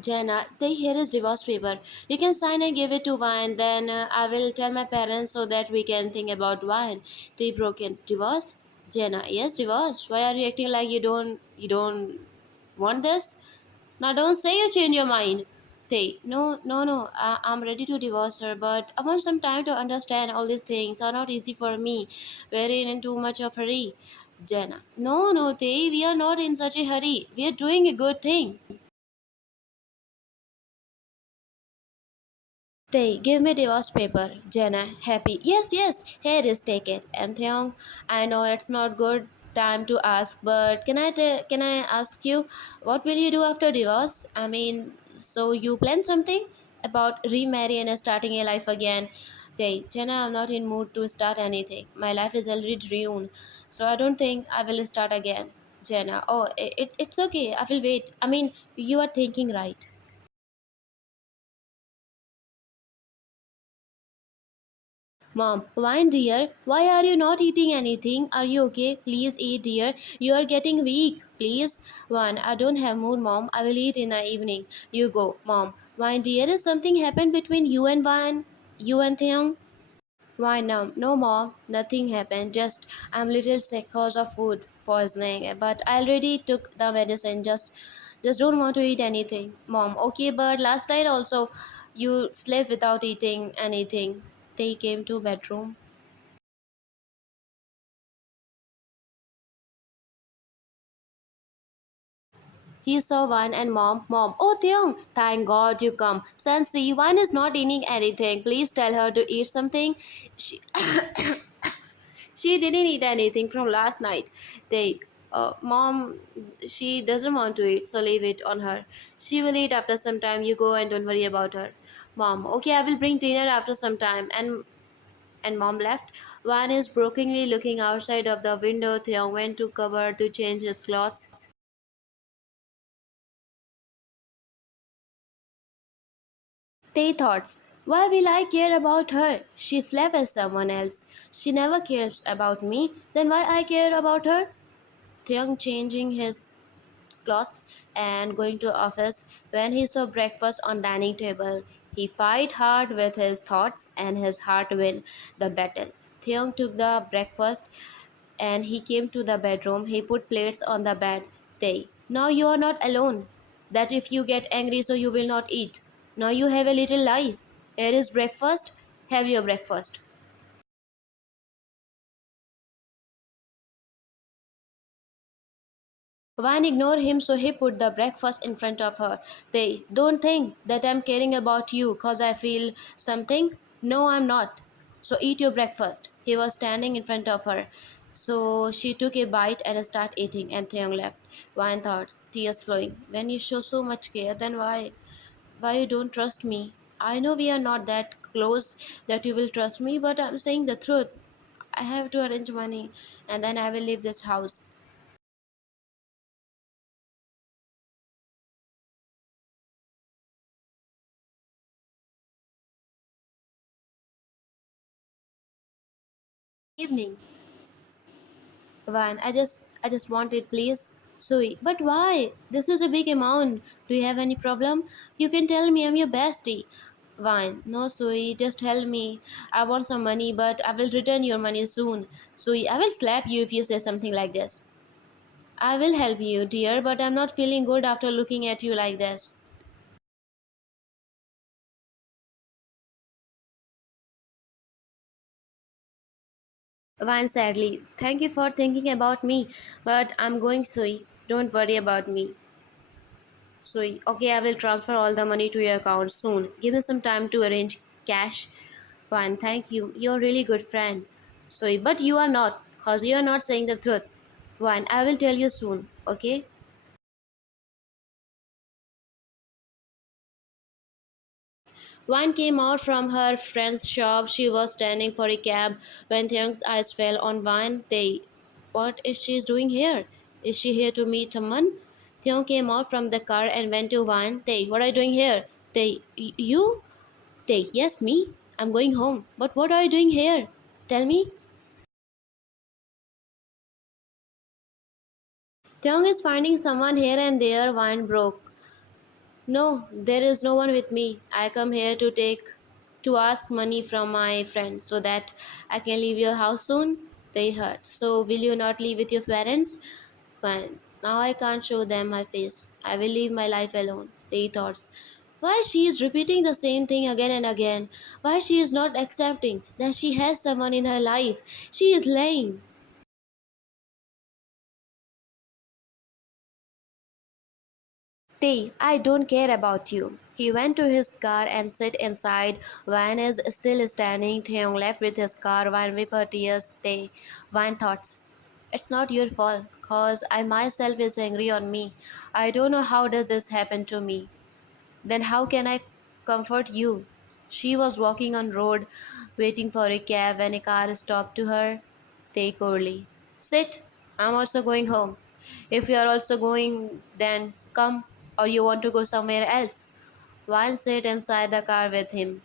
Jenna, they here is divorce paper. You can sign and give it to Wine. Then I will tell my parents so that we can think about Wine. They broken divorce. Jenna, yes, divorce. Why are you acting like you don't want this? Now don't say you change your mind. They, no, no, no. I'm ready to divorce her, but I want some time to understand all these things are not easy for me. Very in too much of hurry. Jenna, no, no, they, we are not in such a hurry. We are doing a good thing. They give me divorce paper. Jenna, happy. Yes, yes. Here is take it. And Theong, I know it's not good time to ask, but can I ask you what will you do after divorce? I mean, so you plan something about remarry and starting a life again? They, Jenna, I'm not in mood to start anything. My life is already ruined, so I don't think I will start again. Jenna, oh, it's okay. I will wait. I mean, you are thinking right. Mom, why dear? Why are you not eating anything? Are you okay? Please eat, dear. You are getting weak. Please. One, I don't have mood, Mom. I will eat in the evening. You go, Mom. Why dear? Is something happened between you and Van? You and Theong? Why no? No, Mom. Nothing happened. Just I'm little sick cause of food poisoning. But I already took the medicine. Just don't want to eat anything. Mom, okay, but last night also you slept without eating anything. They came to bedroom. He saw Wan and Mom, oh Theong, thank God you come. Sansi, Wan is not eating anything. Please tell her to eat something. She she didn't eat anything from last night. They Mom, she doesn't want to eat, so leave it on her. She will eat after some time. You go and don't worry about her. Mom, okay, I will bring dinner after some time. And Mom left. Wan is brokenly looking outside of the window. Theong went to cupboard to change his clothes. They thoughts, why will I care about her? She slept with someone else. She never cares about me. Then why I care about her? Theung changing his clothes and going to office when he saw breakfast on dining table. He fight hard with his thoughts and his heart win the battle. Theung took the breakfast and he came to the bedroom. He put plates on the bed. They, now you are not alone. That if you get angry, so you will not eat. Now you have a little life. Here is breakfast. Have your breakfast. Van ignored him, so he put the breakfast in front of her. They, don't think that I'm caring about you cause I feel something. No, I'm not. So eat your breakfast. He was standing in front of her. So she took a bite and started eating, and Theong left. Van thought, tears flowing. When you show so much care, then why you don't trust me? I know we are not that close that you will trust me, but I'm saying the truth. I have to arrange money, and then I will leave this house. Evening. Van, I just want it, please. Sui, but why? This is a big amount. Do you have any problem? You can tell me, I'm your bestie. Van, no, Sui, just tell me. I want some money, but I will return your money soon. Sui, I will slap you if you say something like this. I will help you, dear, but I'm not feeling good after looking at you like this. Van sadly, thank you for thinking about me, but I'm going, Sui. Don't worry about me. So, okay, I will transfer all the money to your account soon. Give me some time to arrange cash. Fine, thank you. You're a really good friend. So, but you are not, because you are not saying the truth. Fine, I will tell you soon, okay? One came out from her friend's shop. She was standing for a cab when Theung's eyes fell on Van. They, what is she doing here? Is she here to meet someone? Theung came out from the car and went to Van. They, what are you doing here? They, you? They, yes, me. I'm going home. But what are you doing here? Tell me. Teong is finding someone here and there. Wine broke. No, there is no one with me. I come here to ask money from my friend so that I can leave your house soon. They hurt. So will you not live with your parents? Fine. Now I can't show them my face. I will live my life alone. They thoughts. Why she is repeating the same thing again and again? Why she is not accepting that she has someone in her life? She is lying. Tay, I don't care about you. He went to his car and sat inside. Van is still standing. Theung left with his car. Van with her tears. Tay, Van thought, it's not your fault, cause I myself is angry on me. I don't know how did this happen to me. Then how can I comfort you? She was walking on road, waiting for a cab when a car stopped to her. Tay coolly, sit. I'm also going home. If you are also going, then come, or you want to go somewhere else. Vine sat inside the car with him.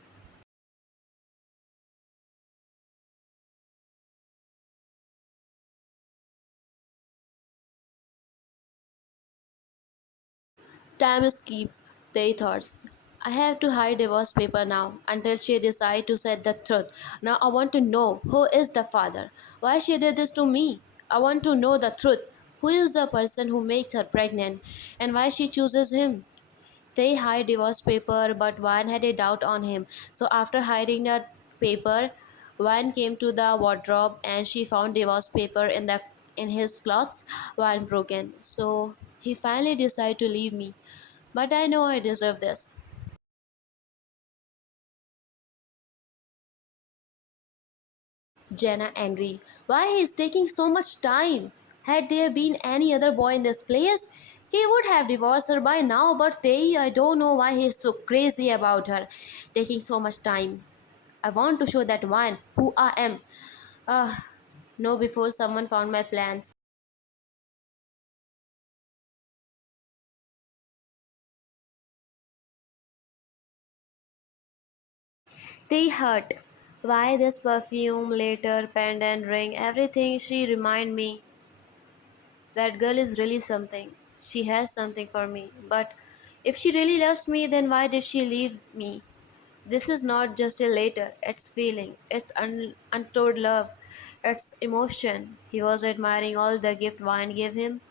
Time is keep, they thoughts. I have to hide divorce paper now until she decide to say the truth. Now I want to know who is the father. Why she did this to me? I want to know the truth. Who is the person who makes her pregnant and why she chooses him? They hide divorce paper, but Van had a doubt on him. So after hiding the paper, Van came to the wardrobe and she found divorce paper in his clothes. Van broken. So he finally decided to leave me. But I know I deserve this. Jenna angry. Why he is taking so much time? Had there been any other boy in this place, he would have divorced her by now, but I don't know why he is so crazy about her, taking so much time. I want to show that one who I am. Ah, no, before someone found my plans. They hurt. Why this perfume, later, pendant, ring, everything she remind me that girl is really something. She has something for me. But if she really loves me, then why did she leave me? This is not just a letter, it's feeling, it's untold love, it's emotion. He was admiring all the gift Wine gave him.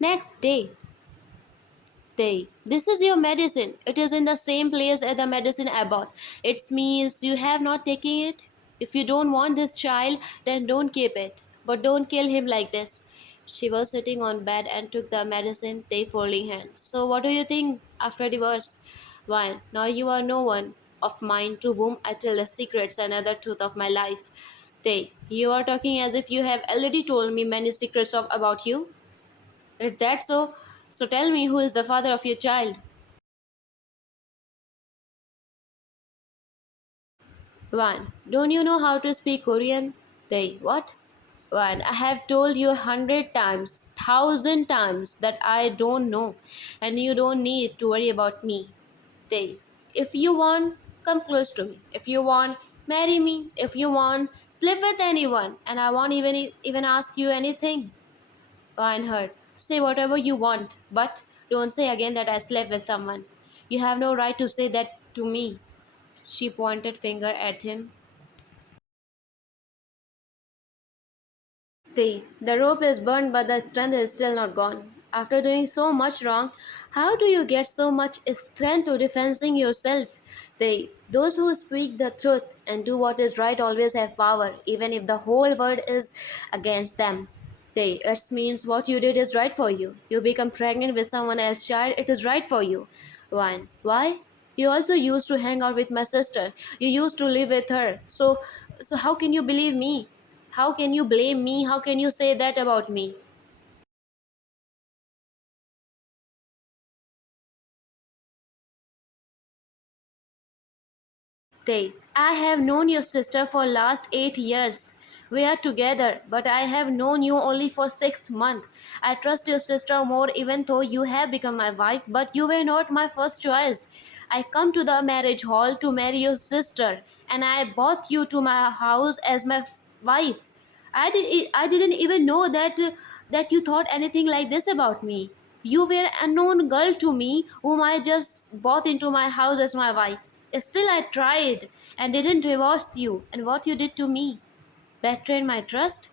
Next day. This is your medicine. It is in the same place as the medicine I bought. It means you have not taken it. If you don't want this child, then don't keep it. But don't kill him like this. She was sitting on bed and took the medicine, they folding hands. So what do you think after divorce? Why, now you are no one of mine to whom I tell the secrets and other truth of my life. They, you are talking as if you have already told me many secrets about you. Is that so? So tell me who is the father of your child? One, don't you know how to speak Korean? They, what? One, I have told you 100 times, 1,000 times that I don't know, and you don't need to worry about me. They, if you want, come close to me. If you want, marry me. If you want, sleep with anyone, and I won't even ask you anything. Reinhardt, say whatever you want, but don't say again that I slept with someone. You have no right to say that to me. She pointed finger at him. The rope is burned, but the strength is still not gone. After doing so much wrong, how do you get so much strength to defending yourself? Those who speak the truth and do what is right always have power, even if the whole world is against them. It means what you did is right for you. You become pregnant with someone else's child, it is right for you. One. Why? You also used to hang out with my sister. You used to live with her. So how can you believe me? How can you blame me? How can you say that about me? I have known your sister for last 8 years. We are together, but I have known you only for 6 months. I trust your sister more even though you have become my wife, but you were not my first choice. I come to the marriage hall to marry your sister, and I brought you to my house as my wife. I didn't even know that you thought anything like this about me. You were an unknown girl to me whom I just brought into my house as my wife. Still I tried and didn't divorce you, and what you did to me betrayed my trust.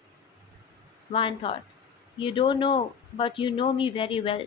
One thought. You don't know, but you know me very well.